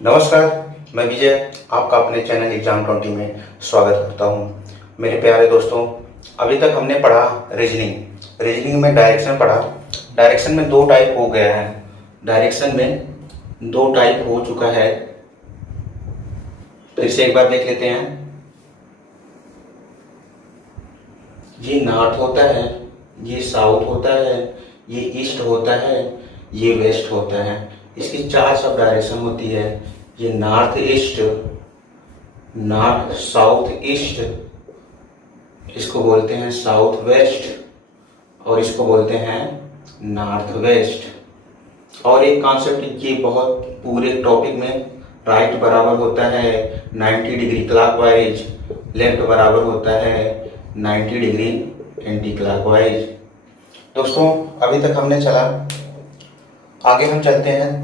नमस्कार, मैं विजय आपका अपने चैनल एग्जाम 20 में स्वागत करता हूँ। मेरे प्यारे दोस्तों, अभी तक हमने पढ़ा रीजनिंग में डायरेक्शन पढ़ा। डायरेक्शन में दो टाइप हो गया है, डायरेक्शन में दो टाइप हो चुका है। फिर से एक बार देख लेते हैं। ये नॉर्थ होता है, ये साउथ होता है, ये ईस्ट होता है, ये वेस्ट होता है। इसकी चार सब डायरेक्शन होती है। ये north east, north south east, इसको बोलते हैं साउथ वेस्ट और इसको बोलते हैं नॉर्थ वेस्ट। और एक कॉन्सेप्ट ये बहुत पूरे टॉपिक में, राइट बराबर होता है 90 डिग्री क्लॉकवाइज, लेफ्ट बराबर होता है 90 डिग्री एंटी क्लॉकवाइज। दोस्तों, अभी तक हमने चला, आगे हम चलते हैं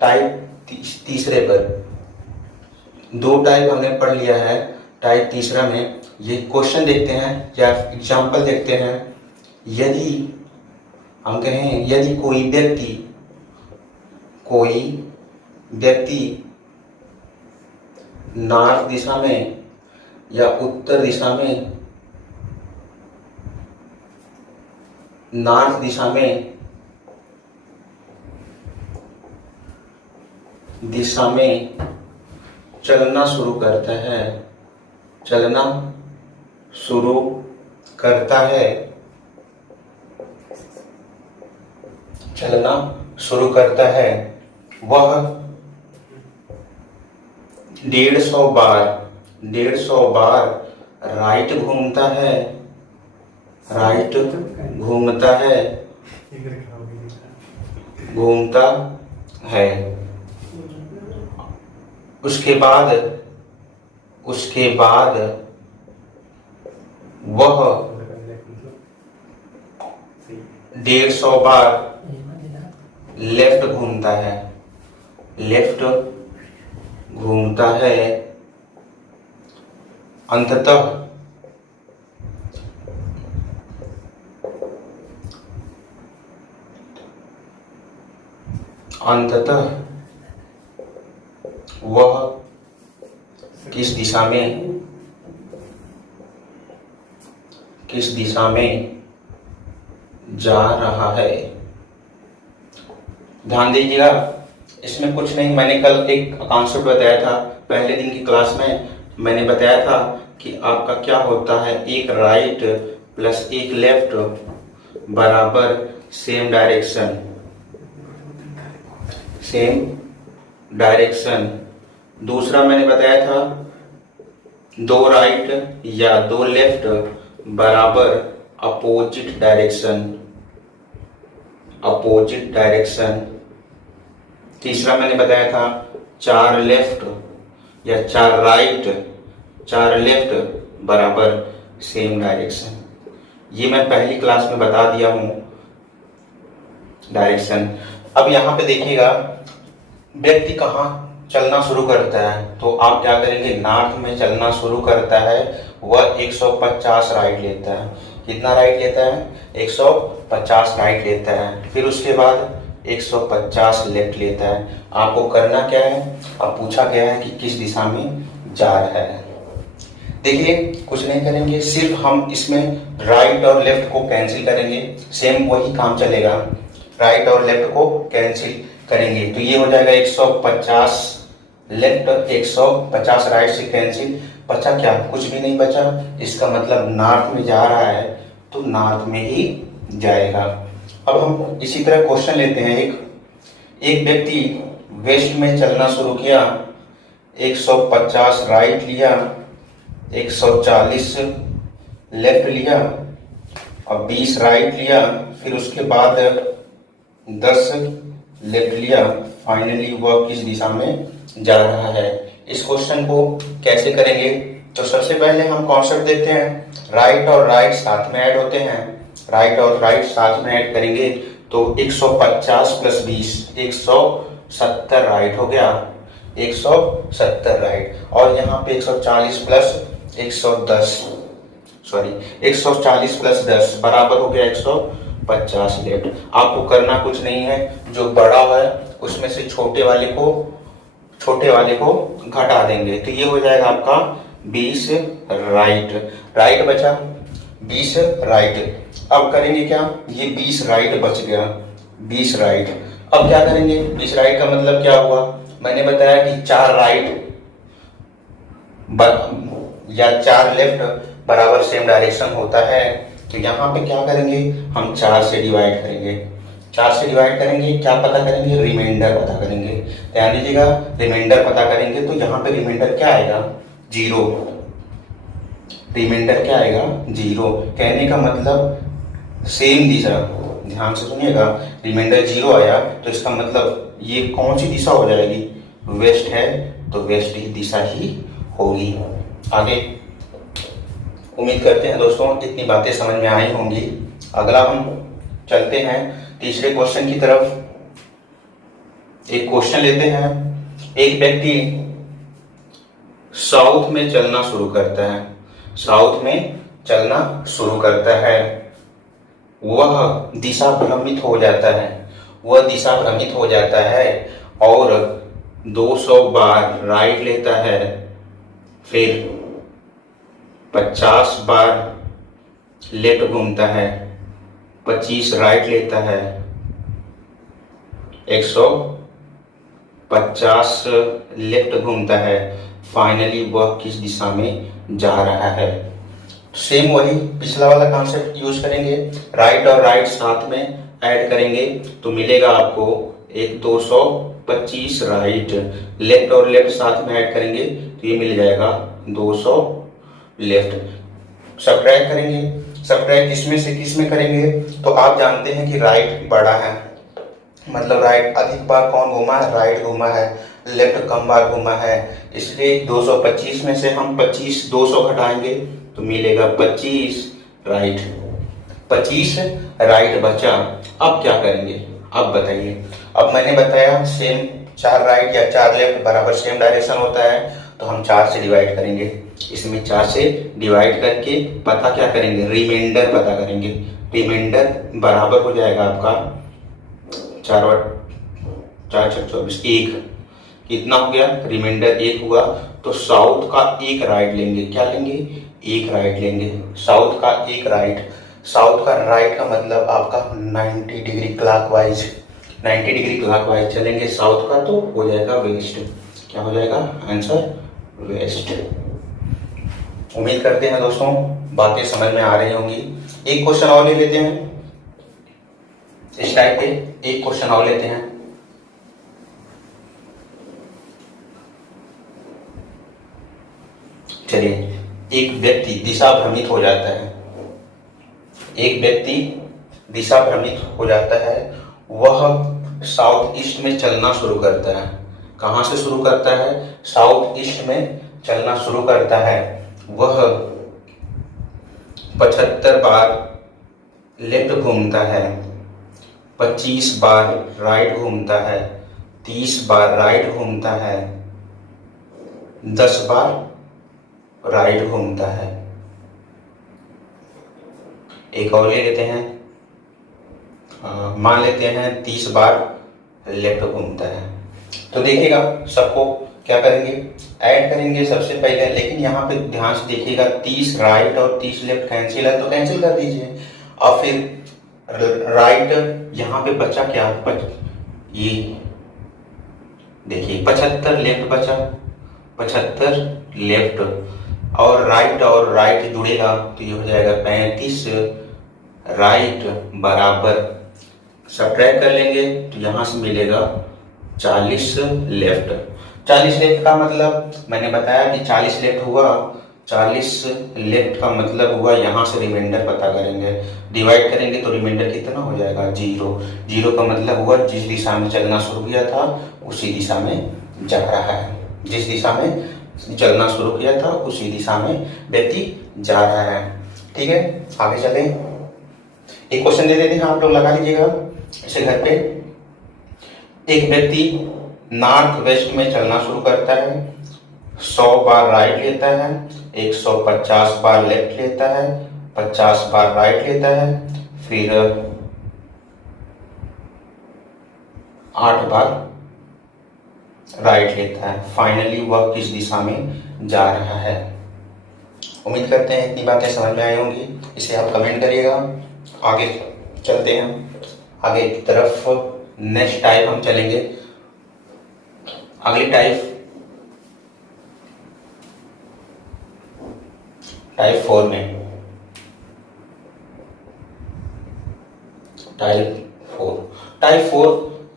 टाइप तीसरे पर। दो टाइप हमने पढ़ लिया है, टाइप तीसरा में ये क्वेश्चन देखते हैं या एग्जाम्पल देखते हैं। यदि हम कहें यदि कोई व्यक्ति नॉर्थ दिशा में या उत्तर दिशा में, नॉर्थ दिशा में चलना शुरू करता है, वह 150 बार राइट घूमता है। उसके बाद वह 150 बार लेफ्ट घूमता है। अंततः वह किस दिशा में जा रहा है। ध्यान दीजिएगा, इसमें कुछ नहीं, मैंने कल एक कॉन्सेप्ट बताया था, पहले दिन की क्लास में मैंने बताया था कि आपका क्या होता है, एक राइट प्लस एक लेफ्ट बराबर सेम डायरेक्शन। दूसरा मैंने बताया था दो राइट या दो लेफ्ट बराबर अपोजिट डायरेक्शन। तीसरा मैंने बताया था चार लेफ्ट या चार राइट, चार लेफ्ट बराबर सेम डायरेक्शन। ये मैं पहली क्लास में बता दिया हूं डायरेक्शन। अब यहाँ पे देखिएगा, व्यक्ति कहाँ चलना शुरू करता है, तो आप क्या करेंगे, नॉर्थ में चलना शुरू करता है, वह 150 राइट लेता है। कितना राइट लेता है? 150 राइट लेता है। फिर उसके बाद 150 लेफ्ट लेता है। आपको करना क्या है, अब पूछा गया है कि किस दिशा में जा रहा है। देखिए, कुछ नहीं करेंगे, सिर्फ हम इसमें राइट और लेफ्ट को कैंसिल करेंगे, सेम वही काम चलेगा। राइट और लेफ्ट को कैंसिल करेंगे तो ये हो जाएगा 150 लेफ्ट, 150 राइट से कैंसिल, बचा क्या? कुछ भी नहीं बचा। इसका मतलब नॉर्थ में जा रहा है तो नॉर्थ में ही जाएगा। अब हम इसी तरह क्वेश्चन लेते हैं। एक व्यक्ति वेस्ट में चलना शुरू किया, 150 राइट लिया, 140 लेफ्ट लिया और 20 राइट लिया, फिर उसके बाद 10 लेफ्ट लिया। फाइनली वह किस दिशा में जा रहा है। इस क्वेश्चन को कैसे करेंगे, तो सबसे पहले हम कॉन्सेप्ट देखते हैं। राइट और राइट साथ में ऐड होते हैं, राइट और राइट साथ में ऐड करेंगे तो 150 प्लस 20 170 राइट हो गया, 170 राइट। और यहाँ पे 140 प्लस 10 बराबर हो गया 150 लेफ्ट। आपको करना कुछ नहीं है, जो बड़ा है उसमें से छोटे वाले को छोटे वाले को घटा देंगे, तो ये हो जाएगा आपका 20 राइट। राइट बचा 20 राइट। अब करेंगे क्या, ये 20 राइट बच गया, 20 राइट। अब क्या करेंगे, 20 राइट का मतलब क्या हुआ, मैंने बताया कि 4 राइट या 4 लेफ्ट बराबर सेम डायरेक्शन होता है। तो यहाँ पे क्या करेंगे, हम 4 से डिवाइड करेंगे। 4 से डिवाइड करेंगे, क्या पता करेंगे, रिमाइंडर पता करेंगे। ध्यान दीजिएगा, रिमाइंडर पता करेंगे तो यहाँ पे रिमाइंडर क्या आएगा, 0। रिमाइंडर क्या आएगा, 0। कहने का मतलब सेम दिशा, ध्यान से सुनिएगा, रिमाइंडर 0 आया तो इसका मतलब ये कौन सी दिशा हो जाएगी, वेस्ट है, तो वेस्ट की दिशा ही होगी। आगे उम्मीद करते हैं दोस्तों इतनी बातें समझ में आई होंगी। अगला हम चलते हैं तीसरे क्वेश्चन की तरफ। एक क्वेश्चन लेते हैं। एक व्यक्ति साउथ में चलना शुरू करता है, साउथ में चलना शुरू करता है, वह दिशा भ्रमित हो जाता है, वह दिशा भ्रमित हो जाता है और 200 बार राइट लेता है, फिर 50 बार लेफ्ट घूमता है, 25 राइट लेता है, 150 लेफ्ट घूमता है, फाइनली वह किस दिशा में जा रहा है। सेम वही पिछला वाला कॉन्सेप्ट यूज करेंगे, राइट और राइट साथ में ऐड करेंगे तो मिलेगा आपको एक 225 राइट, लेफ्ट और लेफ्ट साथ में ऐड करेंगे तो ये मिल जाएगा 200 लेफ्ट। सब्ट्रैक्ट करेंगे, सब्ट्रैक्ट किसमें से किसमें करेंगे, तो आप जानते हैं कि राइट बड़ा है, मतलब राइट अधिक बार कौन घूमा है, राइट घूमा है, लेफ्ट कम बार घूमा है, इसलिए 225 में से हम 200 घटाएंगे तो मिलेगा 25 राइट, 25 राइट बचा। अब क्या करेंगे, अब बताइए। अब मैंने बताया सेम 4 राइट या 4 लेफ्ट बराबर सेम डायरेक्शन होता है, तो हम 4 से डिवाइड करेंगे, इसमें 4 से डिवाइड करके पता क्या करेंगे, रिमाइंडर पता करेंगे। रिमाइंडर बराबर हो जाएगा आपका 4 24 1, कितना हो गया, रिमाइंडर 1 हुआ। तो साउथ का एक राइट लेंगे, क्या लेंगे, एक राइट लेंगे, साउथ का एक राइट। साउथ का राइट का मतलब आपका 90 डिग्री क्लॉकवाइज, 90 डिग्री क्लॉकवाइज चलेंगे साउथ का, तो हो जाएगा वेस्ट। क्या हो जाएगा आंसर, वेस्ट। उम्मीद करते हैं दोस्तों बातें समझ में आ रही होंगी। एक क्वेश्चन और ले लेते हैं इस टाइप के, एक क्वेश्चन और लेते हैं। चलिए, एक व्यक्ति दिशा भ्रमित हो जाता है, एक व्यक्ति दिशा भ्रमित हो जाता है, वह साउथ ईस्ट में चलना शुरू करता है। कहां से शुरू करता है, साउथ ईस्ट में चलना शुरू करता है। वह 75 बार लेफ्ट घूमता है, 25 बार राइट घूमता है, 30 बार राइट घूमता है, 10 बार राइट घूमता है। एक और ले लेते हैं, मान लेते हैं 30 बार लेफ्ट घूमता है। तो देखिएगा सबको क्या करेंगे, ऐड करेंगे सबसे पहले, लेकिन यहाँ पे ध्यान से देखिएगा 30 राइट और 30 लेफ्ट कैंसिल है तो कैंसिल कर दीजिए। और फिर राइट यहाँ पे बचा क्या, ये देखिए 75 लेफ्ट बचा, 75 लेफ्ट और राइट जुड़ेगा तो ये हो जाएगा 35 राइट बराबर, सब्ट्रैक्ट कर लेंगे तो यहां से मिलेगा 40 लेफ्ट। 40 लेफ्ट का मतलब मैंने बताया कि 40 लेफ्ट हुआ, 40 लेफ्ट का मतलब हुआ यहां से रिमाइंडर पता करेंगे, डिवाइड करेंगे तो रिमाइंडर कितना हो जाएगा, 0। 0 का मतलब हुआ जिस दिशा में चलना शुरू किया था उसी दिशा में जा रहा है, जिस दिशा में चलना शुरू किया था उसी दिशा में व्यक्ति जा रहा है। ठीक है, आगे चले। एक क्वेश्चन दे देते हैं, आप लोग लगा लीजिएगा इसे घर पे। एक व्यक्ति नॉर्थ वेस्ट में चलना शुरू करता है, 100 बार राइट लेता है, 150 बार लेफ्ट लेता है, 50 बार राइट लेता है, फिर 8 बार राइट लेता है। फाइनली वह किस दिशा में जा रहा है। उम्मीद करते हैं इतनी बातें समझ में आई होंगी। इसे आप कमेंट करिएगा। आगे चलते हैं आगे की तरफ। नेक्स्ट टाइप हम चलेंगे। अगली टाइप 4 में। टाइप 4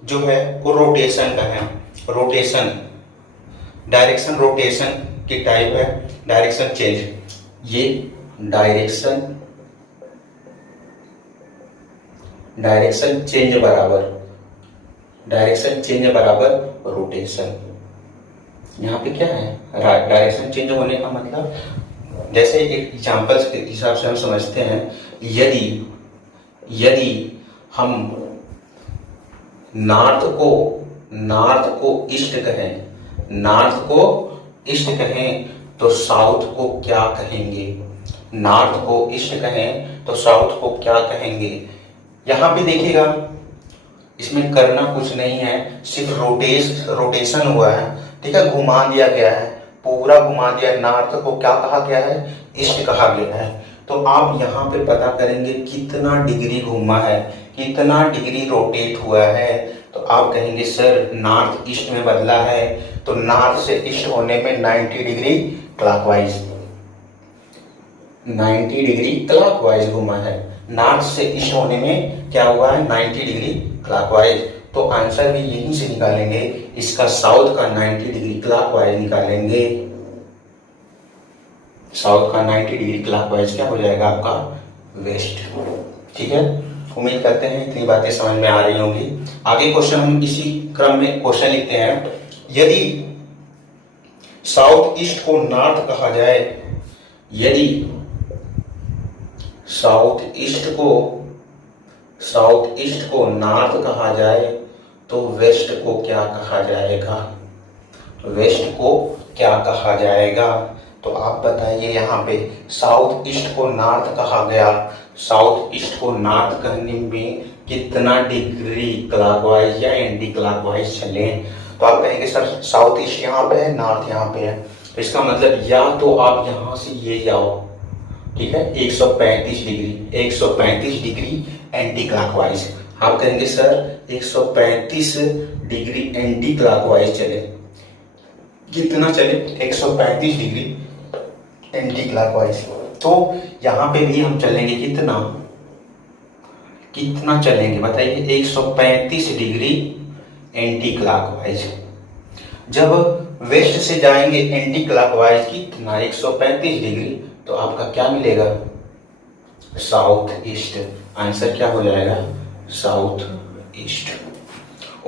जो है वो रोटेशन का है। रोटेशन, डायरेक्शन रोटेशन की टाइप है। डायरेक्शन चेंज, ये डायरेक्शन चेंज बराबर रोटेशन। यहाँ पे क्या है, डायरेक्शन चेंज होने का मतलब, जैसे एक एग्जांपल्स के हिसाब से हम समझते हैं, यदि हम नॉर्थ को ईस्ट कहें तो साउथ को क्या कहेंगे। नॉर्थ को ईस्ट कहें तो साउथ को क्या कहेंगे। यहाँ पे देखिएगा, इसमें करना कुछ नहीं है, सिर्फ रोटेशन हुआ है। ठीक है, घुमा दिया गया है, पूरा घुमा दिया। नॉर्थ को क्या कहा गया है, ईस्ट कहा गया है। तो आप यहाँ पे पता करेंगे कितना डिग्री घूमा है, कितना डिग्री रोटेट हुआ है। तो आप कहेंगे सर नॉर्थ ईस्ट में बदला है, तो नॉर्थ से ईस्ट होने में 90 डिग्री क्लॉकवाइज, 90 डिग्री क्लॉकवाइज घुमा है। नॉर्थ से ईस्ट होने में क्या हुआ है, 90 डिग्री क्लॉकवाइज। तो आंसर भी यहीं से निकालेंगे, इसका साउथ का 90 डिग्री क्लॉकवाइज निकालेंगे। साउथ का 90 डिग्री क्लॉकवाइज क्या हो जाएगा आपका, वेस्ट। ठीक है, उम्मीद करते हैं इतनी बातें समझ में आ रही होंगी। आगे क्वेश्चन हम इसी क्रम में क्वेश्चन लिखते हैं। यदि साउथ ईस्ट को नॉर्थ कहा जाए, यदि साउथ ईस्ट को नॉर्थ कहा जाए तो वेस्ट को क्या कहा जाएगा, वेस्ट को क्या कहा जाएगा। तो आप बताइए, यहाँ पे साउथ ईस्ट को नॉर्थ कहा गया, साउथ ईस्ट को नॉर्थ कहने में कितना डिग्री क्लॉकवाइज या एंटी क्लॉकवाइज चले। तो आप कहेंगे सर साउथ ईस्ट यहाँ पे है, नॉर्थ यहाँ पे है। तो इसका मतलब या तो आप यहाँ से ये जाओ, ठीक है, 135 डिग्री एंटी क्लॉकवाइज। आप कहेंगे सर 135 डिग्री एंटी क्लॉकवाइज चले, कितना चले, 135 डिग्री एंटी क्लॉकवाइज। तो यहाँ पे भी हम चलेंगे कितना चलेंगे बताइए, 135 डिग्री एंटी क्लॉकवाइज। जब वेस्ट से जाएंगे एंटी क्लॉकवाइज कितना, 135 डिग्री, तो आपका क्या मिलेगा, साउथ ईस्ट। आंसर क्या हो जाएगा, साउथ ईस्ट।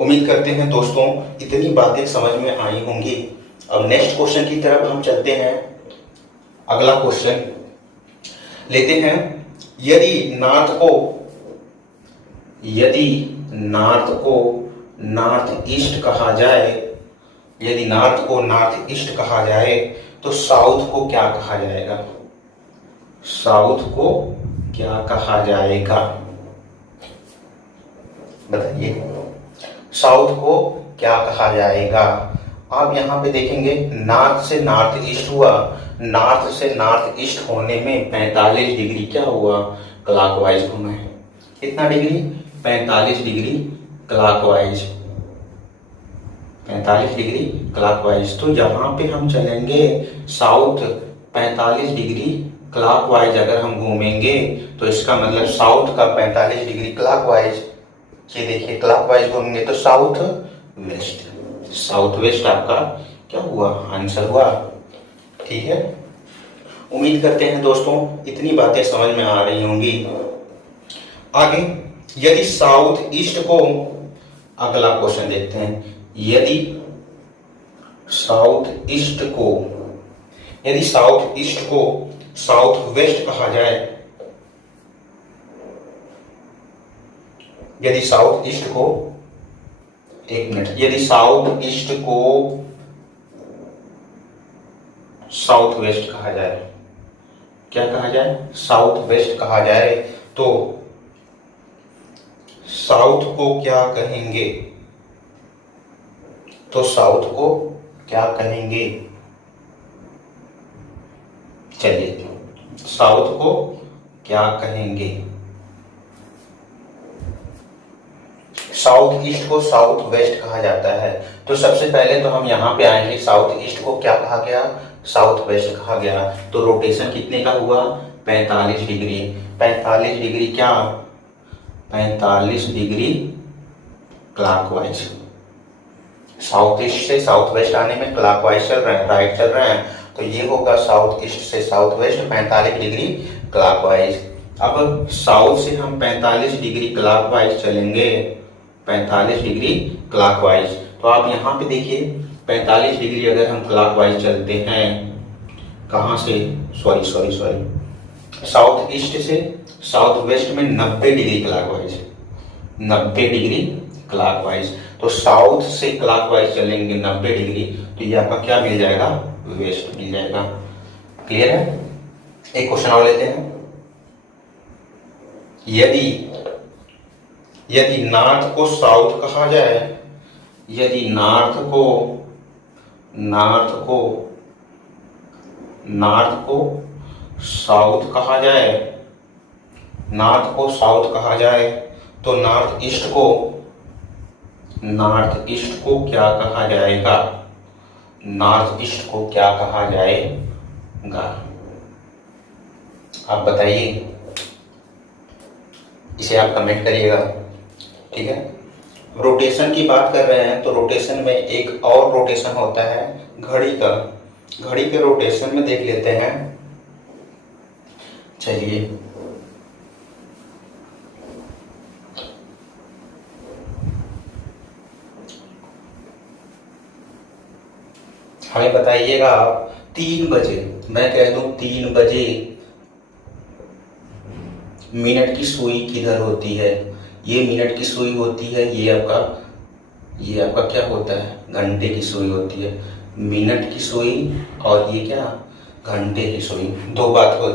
उम्मीद करते हैं दोस्तों इतनी बातें समझ में आई होंगी। अब नेक्स्ट क्वेश्चन की तरफ हम चलते हैं। अगला क्वेश्चन लेते हैं। यदि नॉर्थ को नॉर्थ ईस्ट कहा जाए, यदि नॉर्थ को नॉर्थ ईस्ट कहा जाए तो साउथ को क्या कहा जाएगा, साउथ को क्या कहा जाएगा, बताइए, साउथ को क्या कहा जाएगा। आप यहाँ पे देखेंगे नॉर्थ से नॉर्थ ईस्ट हुआ, नॉर्थ से नॉर्थ ईस्ट होने में 45 डिग्री क्या हुआ, क्लॉकवाइज घूमे। कितना degree, 45 degree clockwise, 45 degree clockwise. तो यहाँ पे हम चलेंगे साउथ 45 डिग्री क्लॉकवाइज। अगर हम घूमेंगे तो इसका मतलब साउथ का 45 डिग्री क्लॉकवाइज, ये देखिए क्लॉकवाइज घूमेंगे तो साउथ वेस्ट, साउथ वेस्ट आपका क्या हुआ, आंसर हुआ। ठीक है, उम्मीद करते हैं दोस्तों इतनी बातें समझ में आ रही होंगी। आगे यदि साउथ ईस्ट को, अगला क्वेश्चन देखते हैं। यदि साउथ ईस्ट को साउथ वेस्ट कहा जाए, यदि साउथ ईस्ट को, एक मिनट, यदि साउथ ईस्ट को साउथ वेस्ट कहा जाए, क्या कहा जाए, साउथ वेस्ट कहा जाए, तो साउथ को क्या कहेंगे, तो साउथ को क्या कहेंगे? चलिए, साउथ को क्या कहेंगे? साउथ ईस्ट को साउथ वेस्ट कहा जाता है। तो सबसे पहले तो हम यहाँ पे आएंगे, साउथ ईस्ट को क्या कहा गया? साउथ वेस्ट कहा गया। तो रोटेशन कितने का हुआ? 45 डिग्री। 45 डिग्री क्या? 45 डिग्री क्लॉकवाइज। साउथ ईस्ट से साउथ वेस्ट आने में क्लॉकवाइज चल रहे हैं, राइट चल रहे हैं, तो ये होगा साउथ ईस्ट से साउथ वेस्ट 45 डिग्री क्लॉकवाइज। अब साउथ से हम 45 डिग्री क्लॉकवाइज चलेंगे, 45 डिग्री क्लॉकवाइज। तो आप यहाँ पे देखिए 45 डिग्री अगर हम क्लॉकवाइज चलते हैं, कहाँ से? सॉरी साउथ ईस्ट से साउथ वेस्ट में 90 डिग्री क्लॉकवाइज, 90 डिग्री क्लॉकवाइज। तो साउथ से क्लॉकवाइज चलेंगे 90 डिग्री, तो ये आपका क्या मिल जाएगा? वेस्ट मिल जाएगा। क्लियर है? एक क्वेश्चन और लेते हैं। यदि नॉर्थ को साउथ कहा जाए, यदि नॉर्थ को साउथ कहा जाए, नॉर्थ को साउथ कहा जाए, तो नॉर्थ ईस्ट को क्या कहा जाएगा? नॉर्थ ईस्ट को क्या कहा जाएगा? आप बताइए, इसे आप कमेंट करिएगा। ठीक है, रोटेशन की बात कर रहे हैं तो रोटेशन में एक और रोटेशन होता है घड़ी का। घड़ी के रोटेशन में देख लेते हैं। चलिए, हमें बताइएगा आप 3 बजे, मैं कह दूं 3 बजे मिनट की सुई किधर होती है? ये मिनट की सुई होती है, ये आपका क्या होता है? घंटे की सुई होती है। मिनट की सुई और ये क्या? घंटे की सुई। दो बात हो,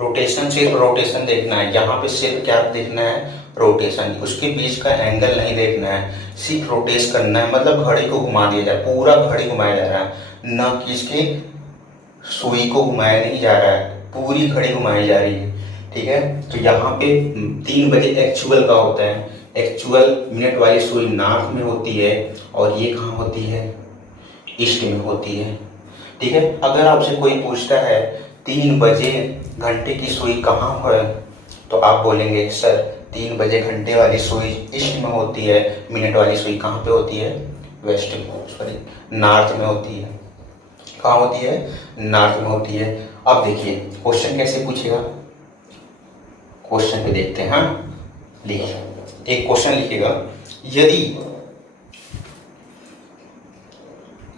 रोटेशन सिर्फ रोटेशन देखना है, यहाँ पे सिर्फ क्या देखना है? रोटेशन। उसके बीच का एंगल नहीं देखना है, सिर्फ रोटेट करना है, मतलब घड़ी को घुमा दिया जाए, पूरा घड़ी घुमाया जा रहा है, न कि इसके सुई को घुमाया नहीं जा रहा है, पूरी घड़ी घुमाई जा रही है। ठीक है, तो यहाँ पे 3 बजे एक्चुअल का होता है। एक्चुअल मिनट वाली सुई नॉर्थ में होती है और ये कहाँ होती है? ईस्ट में होती है। ठीक है, अगर आपसे कोई पूछता है 3 बजे घंटे की सुई कहाँ है, तो आप बोलेंगे सर 3 बजे घंटे वाली सुई ईस्ट में होती है, मिनट वाली सुई कहाँ पे होती है? वेस्ट में, सॉरी नॉर्थ में होती है। कहाँ होती है? नॉर्थ में होती है। अब देखिए क्वेश्चन कैसे पूछेगा, क्वेश्चन पे देखते हैं। लिखिए, एक क्वेश्चन लिखिएगा।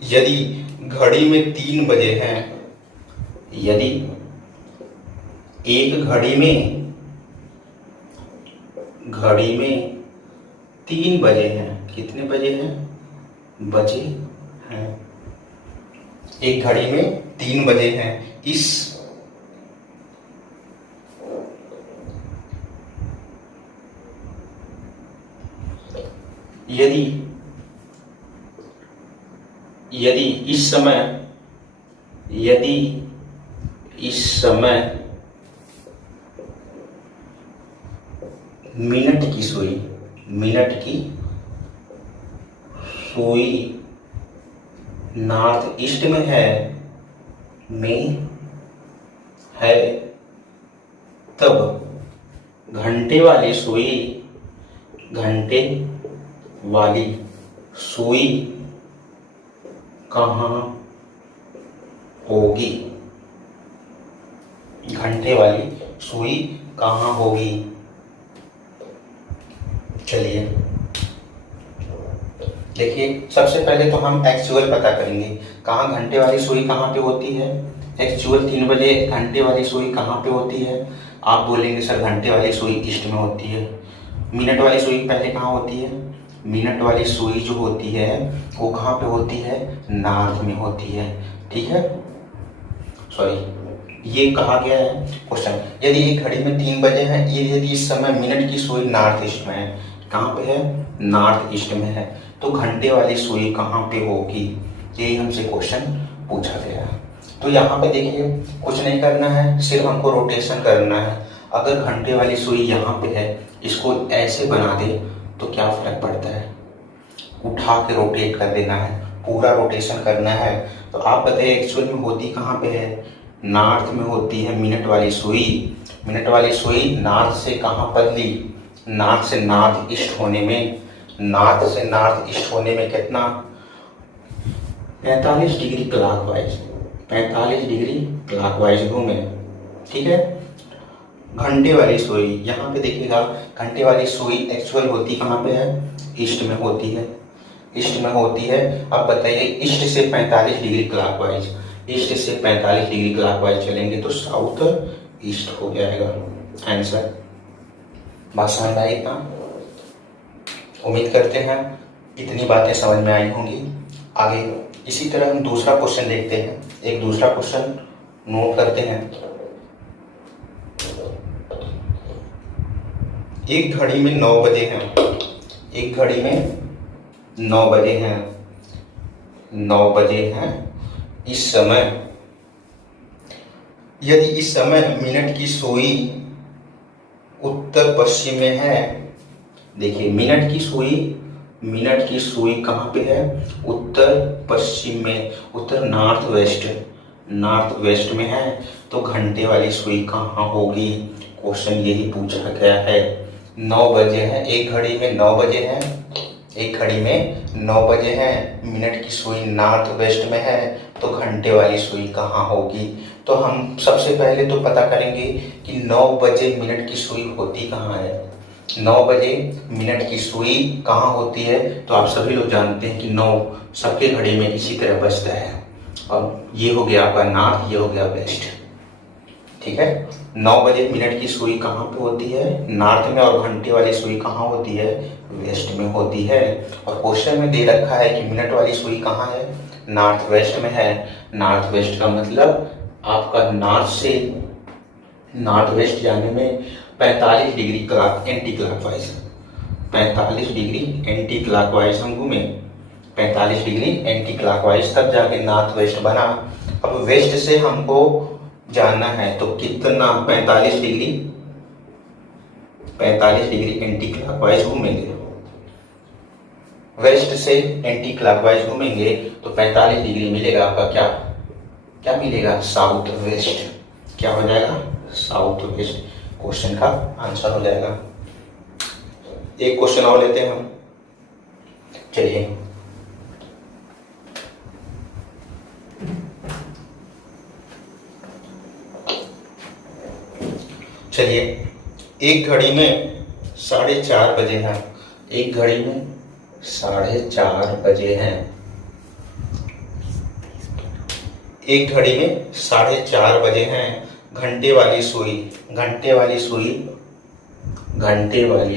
यदि घड़ी में 3 बजे हैं, यदि एक घड़ी में 3 बजे हैं, कितने बजे हैं? बजे हैं। एक घड़ी में 3 बजे हैं। यदि इस समय मिनट की सुई नॉर्थ ईस्ट में है, तब घंटे वाली सुई कहाँ होगी? घंटे वाली सुई कहाँ होगी? चलिए देखिए, सबसे पहले तो हम एक्चुअल पता करेंगे। कहाँ घंटे वाली सुई कहाँ पे होती है? एक्चुअल 3 बजे घंटे वाली सुई कहाँ पे होती है? आप बोलेंगे सर घंटे वाली सुई ईस्ट में होती है। मिनट वाली सुई पहले कहाँ होती है? मिनट वाली सुई जो होती है वो कहाँ पे होती है? नॉर्थ में होती है। ठीक है, सॉरी ये कहा गया है क्वेश्चन। यदि एक घड़ी में 3 बजे है, यदि इस समय मिनट की सुई नॉर्थ ईस्ट में है, कहाँ पे है? नॉर्थ ईस्ट में है। तो घंटे वाली सुई कहाँ पे होगी, यही हमसे क्वेश्चन पूछा गया है। तो यहाँ पे देखिए कुछ नहीं करना है, सिर्फ हमको रोटेशन करना है। अगर घंटे वाली सुई यहाँ पे है, इसको ऐसे बना दे तो क्या फर्क पड़ता है, उठा के रोटेट कर देना है, पूरा रोटेशन करना है। तो आप बताइए एक्चुअल में होती कहाँ पे है, नॉर्थ में होती है मिनट वाली सुई। मिनट वाली सुई नॉर्थ से कहाँ बदली, नॉर्थ से नॉर्थ ईस्ट होने में, नॉर्थ से नॉर्थ ईस्ट होने में कितना 45 डिग्री क्लॉकवाइज, 45 डिग्री क्लॉकवाइज घूमे। ठीक है। घंटे वाली सुई यहाँ पे देखिएगा, घंटे वाली सुई एक्चुअल होती कहाँ पे है, ईस्ट में होती है, ईस्ट में होती है। अब बताइए ईस्ट से 45 डिग्री क्लॉकवाइज, ईस्ट से 45 डिग्री क्लॉकवाइज चलेंगे तो साउथ ईस्ट हो जाएगा आंसर। बात समझ में आई इतना? उम्मीद करते हैं इतनी बातें समझ में आई होंगी। आगे इसी तरह हम दूसरा क्वेश्चन देखते हैं, एक दूसरा क्वेश्चन नोट करते हैं। एक घड़ी में 9 बजे हैं, एक घड़ी में 9 बजे हैं, 9 बजे हैं। इस समय यदि इस समय मिनट की सुई उत्तर पश्चिम में है, देखिए मिनट की सुई कहाँ पे है, उत्तर पश्चिम में, उत्तर नॉर्थ वेस्ट में है। तो घंटे वाली सुई कहाँ होगी, क्वेश्चन यही पूछा गया है। 9 बजे है, एक घड़ी में 9 बजे है, एक घड़ी में 9 बजे है, मिनट की सुई नॉर्थ वेस्ट में है, तो घंटे वाली सुई कहाँ होगी। तो हम सबसे पहले तो पता करेंगे कि 9 बजे मिनट की सुई होती कहाँ है। 9 बजे मिनट की सुई कहाँ होती है, तो आप सभी लोग जानते हैं कि 9 सबके घड़ी में इसी तरह बजता है। अब ये हो गया आपका नॉर्थ, ये हो गया वेस्ट। ठीक है। 9 बजे मिनट की सुई कहाँ पे होती है, नॉर्थ में, और घंटे वाली सुई कहाँ होती है, वेस्ट में होती है। और क्वेश्चन में दे रखा है कि मिनट वाली सुई कहाँ है, नॉर्थ वेस्ट में है। नॉर्थ वेस्ट का मतलब आपका नॉर्थ से नॉर्थ वेस्ट जाने में 45 degree anti clockwise, 45 degree anti clockwise हम घूमे, 45 डिग्री एंटी क्लॉकवाइज तब जाके नॉर्थ वेस्ट बना। अब वेस्ट से हमको जानना है तो कितना 45 डिग्री एंटी क्लॉकवाइज घूमेंगे, वेस्ट से एंटी क्लॉकवाइज घूमेंगे तो 45 डिग्री मिलेगा आपका, क्या मिलेगा, साउथ वेस्ट। क्या हो जाएगा, साउथ वेस्ट। क्वेश्चन का आंसर हो जाएगा। एक क्वेश्चन और लेते हैं हम, चलिए एक घड़ी में 4:30 बजे हैं, एक घड़ी में 4:30 बजे हैं, एक घड़ी में 4:30 बजे हैं। घंटे वाली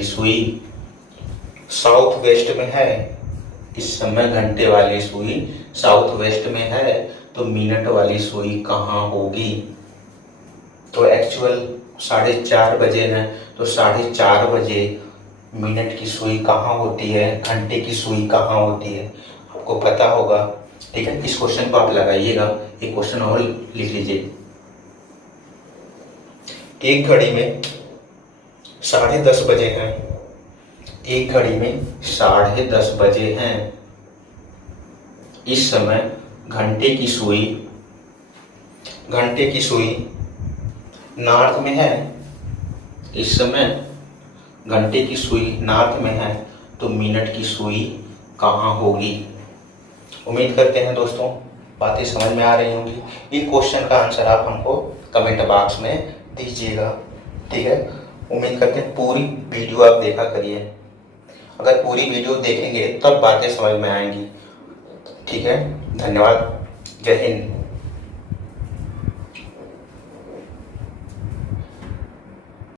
सुई साउथ वेस्ट में है, इस समय घंटे वाली सुई साउथ वेस्ट में है, तो मिनट वाली सुई कहाँ होगी। तो एक्चुअल 4:30 बजे हैं, तो 4:30 बजे मिनट की सुई कहाँ होती है, घंटे की सुई कहाँ होती है, आपको पता होगा। ठीक है, इस क्वेश्चन को आप लगाइएगा। एक क्वेश्चन और लिख लीजिए। एक घड़ी में 10:30 बजे हैं, एक घड़ी में 10:30 बजे हैं, इस समय घंटे की सुई नॉर्थ में है, इस समय घंटे की सुई नॉर्थ में है, तो मिनट की सुई कहाँ होगी। उम्मीद करते हैं दोस्तों बातें समझ में आ रही होंगी। इन क्वेश्चन का आंसर आप हमको कमेंट बॉक्स में दीजिएगा। ठीक है, उम्मीद करते हैं पूरी वीडियो आप देखा करिए। अगर पूरी वीडियो देखेंगे तब बातें समझ में आएंगी। ठीक है, धन्यवाद, जय हिंद।